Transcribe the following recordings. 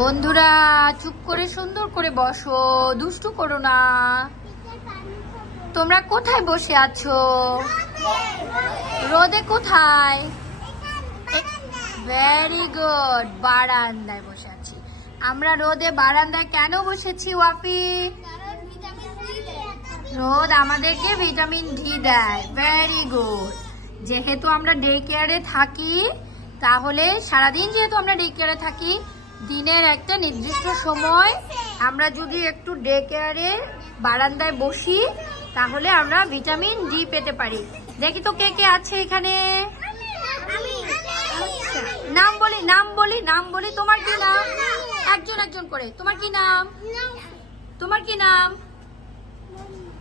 বন্ধুরা চুপ করে সুন্দর করে বসো, দুষ্টু করো না। তোমরা কোথায় বসে আছো? রোদে কোথায়? ভেরি গুড, বারান্দায় বসে আছি আমরা। রোদে বারান্দায় কেন বসেছি ওয়াফি? রোদ আমাদেরকে ভিটামিন ডি দেয়। Very good. যেহেতু আমরা ডে কেয়ারে থাকি, তাহলে সারাদিন যেহেতু আমরা ডে কেয়ারে থাকি, দিনের একটা নির্দিষ্ট সময় আমরা যদি একটু ডে কেয়ারে বারান্দায় বসি, তাহলে আমরা ভিটামিন ডি পেতে পারি। দেখি তো কে কে আছে এখানে। নাম বলি, নাম বলি, নাম বলি। তোমার কি নাম? একজন একজন করে। তোমার কি নাম? তোমার কি নাম?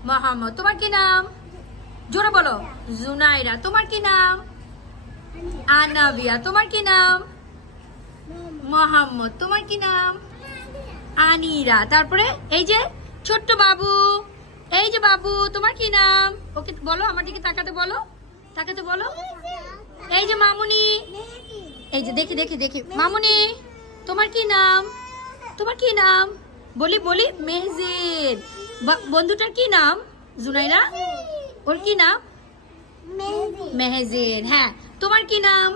মোহাম্মদ। তোমার কি নাম? জোরে বলো। জুনাইরা। তোমার কি নাম? আনাবিয়া। তোমার কি নাম? মোহাম্মদ। তোমার কি নাম? আনিরা। তারপরে এই যে ছোট্ট বাবু, এই যে বাবু, তোমার কি নাম? ওকে বলো, আমার দিকে তাকাতে বলো, তাকাতে বলো। এই যে মামুনি, এই যে দেখি দেখি দেখি, মামুনি তোমার কি নাম? তোমার কি নাম? বলি বলি। মেহজিদ। বন্ধুটার কি নাম? জুনাইরা। ওর কি নাম? মেহজিদ। হ্যাঁ, তোমার কি নাম?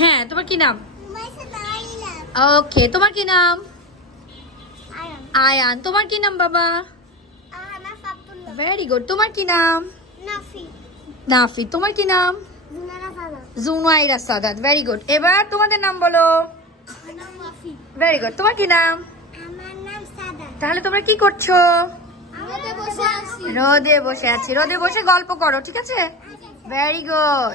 হ্যাঁ, তোমার কি নাম? ওকে, তোমার কি নাম? আয়ান। তোমার কি নাম বাবা? Very good. তোমার কি নাম? নাফি। তোমার কি নাম? জুনাইরা সাদাত। Very good. এবার তোমাদের নাম বলো। Very good. তোমার কি নাম? তাহলে তোমরা কি করছো? রোদে বসে আছি। রোদে বসে গল্প করো, ঠিক আছে? Very good.